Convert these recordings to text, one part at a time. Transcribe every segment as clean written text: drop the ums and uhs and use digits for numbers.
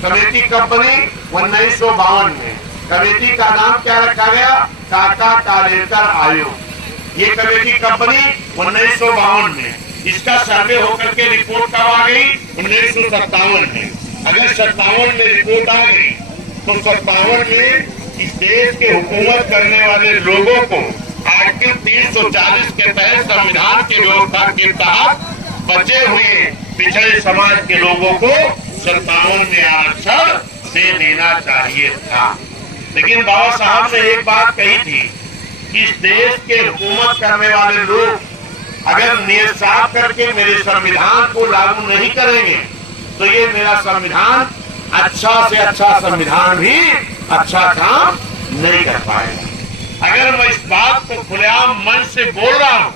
Committee कब बनी? 1952 में। कमेटी का नाम क्या रखा गया? काका कालेलकर आयोग। ये कमेटी कब बनी? 1952 में। इसका सर्वे होकर के रिपोर्ट कब आ गई? 1957 में। अगर 57 में रिपोर्ट आ गई तो 57 में इस देश के हुकूमत करने वाले लोगों को आर्टिकल 340 के तहत संविधान की व्यवस्था के तहत बचे हुए पिछड़े समाज के लोगों को 57 में आरक्षण दे देना चाहिए था। लेकिन बाबा साहब ने एक बात कही थी कि इस देश के हुकूमत करने वाले लोग अगर नियत साफ करके मेरे संविधान को लागू नहीं करेंगे तो ये मेरा संविधान अच्छा से अच्छा संविधान भी अच्छा काम नहीं कर पाएगा। अगर मैं इस बात को खुलेआम मन से बोल रहा हूं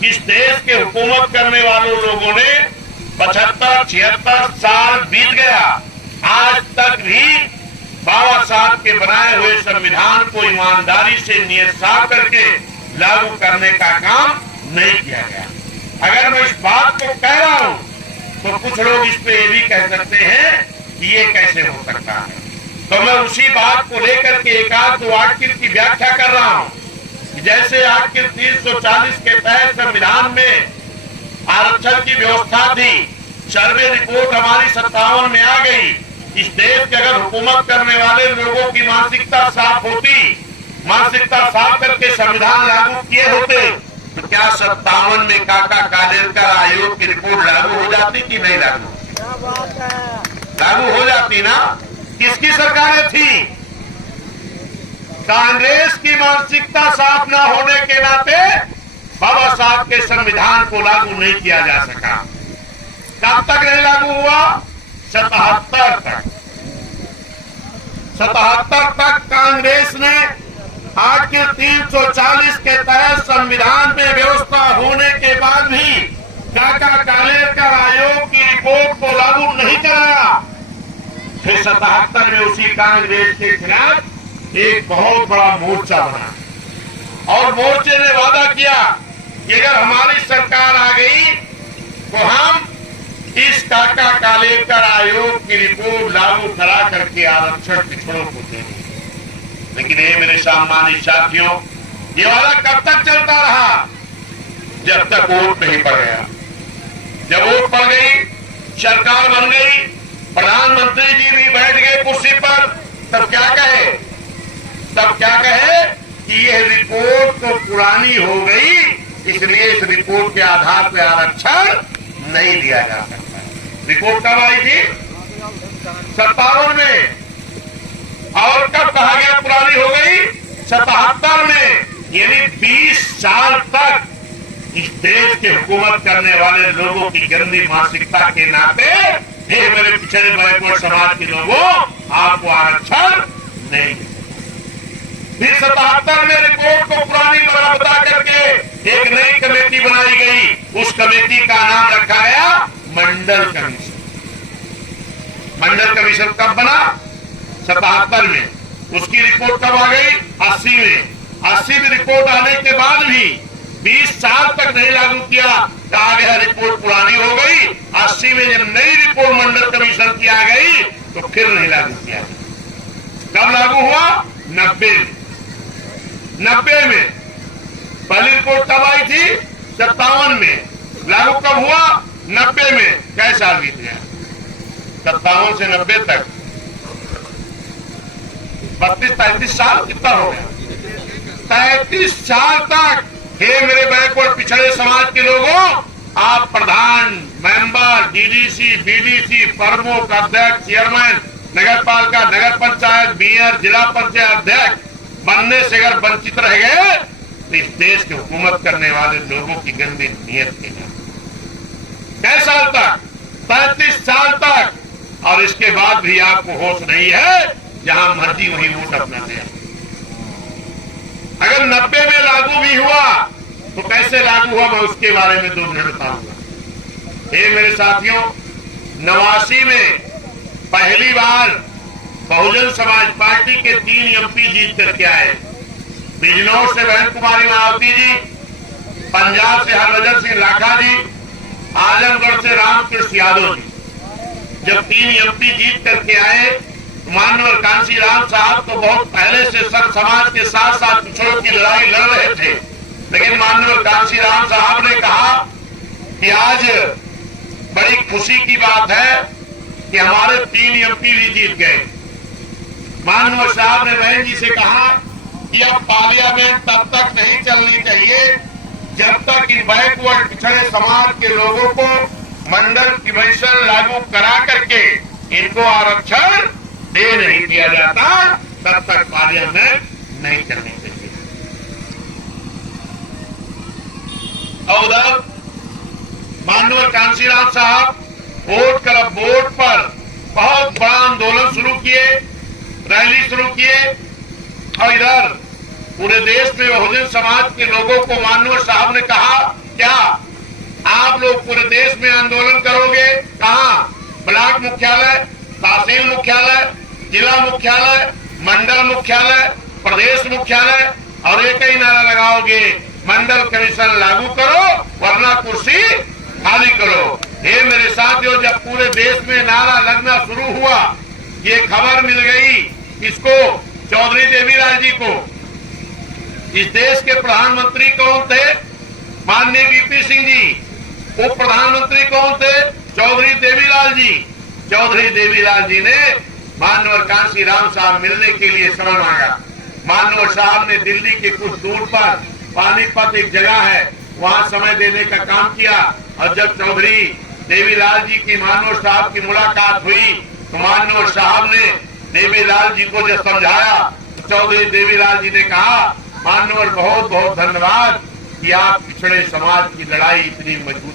कि इस देश के हुकूमत करने वालों लोगों ने 75-76 साल बीत गया, आज तक भी बाबा साहब के बनाए हुए संविधान को ईमानदारी से नियत साफ करके लागू करने का काम नहीं किया गया। अगर मैं इस बात को कह रहा हूं तो कुछ लोग इस पे ये भी कह सकते हैं कि ये कैसे हो सकता है। तो मैं उसी बात को लेकर के एक आध दो आर्टिकल की व्याख्या कर रहा हूं। जैसे आर्टिकल 340 के तहत संविधान में आरक्षण की व्यवस्था थी, सर्वे रिपोर्ट हमारी 57 में आ गई। इस देश के अगर हुकूमत करने वाले लोगों की मानसिकता साफ होती, मानसिकता साफ करके संविधान लागू किए होते तो क्या 57 में काका कालेलकर आयोग की रिपोर्ट लागू हो जाती कि नहीं लागू? लागू हो जाती ना। किसकी सरकारें थी? कांग्रेस की मानसिकता साफ न होने के नाते बाबा साहब के संविधान को लागू नहीं किया जा सका। कब तक नहीं लागू हुआ? 77 तक। 77 तक कांग्रेस ने आर्टिकल 340 के तहत संविधान में व्यवस्था होने के बाद भी काका कालेलकर आयोग की रिपोर्ट को लागू नहीं कराया। फिर 77 में उसी कांग्रेस के खिलाफ एक बहुत बड़ा मोर्चा बना और मोर्चे ने वादा किया कि अगर हमारी सरकार आ गई तो हम इस काका कालेलकर आयोग की रिपोर्ट लागू करा करके आरक्षण पिछड़ों को देंगे। लेकिन ये मेरे सम्मानित साथियों, ये वादा कब तक चलता रहा? जब तक वोट नहीं पड़ गया। जब वोट पड़ गई, सरकार बन गई, प्रधानमंत्री जी भी बैठ गए कुर्सी पर, तब क्या कहे? तब क्या कहे कि यह रिपोर्ट तो पुरानी हो गई, इसलिए इस रिपोर्ट के आधार पर आरक्षण नहीं दिया जा सकता। रिपोर्ट कब आई थी? 57 में। और कब कहा गया पुरानी हो गई? 77 में। यानी 20 साल तक इस देश के हुकूमत करने वाले लोगों की गंदी मानसिकता के नाते हे मेरे पिछड़े बैकवर्ड समाज के लोगों आपको आरक्षण नहीं। फिर 77 में रिपोर्ट को पुरानी बता करके एक नई कमेटी बनाई गई। उस कमेटी का नाम रखा गया मंडल कमीशन। मंडल कमीशन कब बना? 77 में। उसकी रिपोर्ट कब आ गई? 80 में। 80 में रिपोर्ट आने के बाद भी 20 साल तक नहीं लागू किया। कहा गया रिपोर्ट पुरानी हो गई। 80 में जब नई रिपोर्ट मंडल कमीशन की आ गई तो फिर नहीं लागू किया। कब लागू हुआ? 90 में। पहली रिपोर्ट कब आई थी? 57 में। लागू कब हुआ? 90 में। कैसा साल बीत गया? 57 से 90 तक 32-33 साल। कितना हो गया? 33 साल तक हे मेरे बैकवर्ड पिछड़े समाज के लोगों, आप प्रधान, मेंबर, डीडीसी, बीडीसी, प्रमुख, अध्यक्ष, चेयरमैन, नगर पालिका, नगर पंचायत, मेयर, जिला पंचायत अध्यक्ष बनने से अगर वंचित रह गए तो इस देश की हुकूमत करने वाले लोगों की गंदी नीयत के लिए। कैसे साल तक? 35 साल तक। और इसके बाद भी आपको होश नहीं है, जहां मर्जी वही वोट अपना दिया। अगर 90 में लागू भी हुआ तो कैसे लागू हुआ मैं उसके बारे में 2 मिनट बताऊंगा। ये मेरे साथियों, 89 में पहली बार बहुजन समाज पार्टी के 3 एमपी जीत करके आए। बिजनौर से बहन कुमारी मायावती जी, पंजाब से हरभजन सिंह लाखा जी, आजमगढ़ से रामकृष्ण यादव जी। जब 3 एमपी जीत करके आए, माननीय कांशीराम साहब तो बहुत पहले से सब समाज के साथ साथ पिछड़ों की लड़ाई लड़ रहे थे, लेकिन माननीय कांशीराम साहब ने कहा कि आज बड़ी खुशी की बात है कि हमारे 3 एमपी भी जीत गए। माननीय साहब ने बहन जी से कहा कि अब पार्लियामेंट तब तक नहीं चलनी चाहिए जब तक इन बैकवर्ड पिछड़े समाज के लोगों को मंडल कमीशन लागू करा करके इनको आरक्षण दे नहीं दिया जाता, तब तक पार्लियामेंट नहीं चलनी चाहिए। और उधर माननीय कांशीराम साहब वोट कर वोट पर बहुत बड़ा आंदोलन शुरू किए, रैली शुरू किए, और इधर पूरे देश में बहुजन समाज के लोगों को माननीय साहब ने कहा, क्या आप लोग पूरे देश में आंदोलन करोगे? कहां? ब्लॉक मुख्यालय, तहसील मुख्यालय, जिला मुख्यालय, मंडल मुख्यालय, प्रदेश मुख्यालय, और एक ही नारा लगाओगे, मंडल कमीशन लागू करो वरना कुर्सी खाली करो। ये मेरे साथियों, जब पूरे देश में नारा लगना शुरू हुआ, ये खबर मिल गई इसको, चौधरी देवीलाल जी को। इस देश के प्रधानमंत्री कौन थे? माननीय वीपी सिंह जी। उप प्रधानमंत्री कौन थे? चौधरी देवीलाल जी। चौधरी देवीलाल जी ने माननीय कांशीराम साहब मिलने के लिए शरण मांगा। माननीय साहब ने दिल्ली के कुछ दूर पर पानीपत एक जगह है, वहां समय देने का काम किया, और जब चौधरी देवीलाल जी की माननीय साहब की मुलाकात हुई तो माननीय साहब ने देवीलाल जी को जब समझाया तो चौधरी देवीलाल जी ने कहा, माननीय बहुत बहुत धन्यवाद कि आप पिछड़े समाज की लड़ाई इतनी मजबूत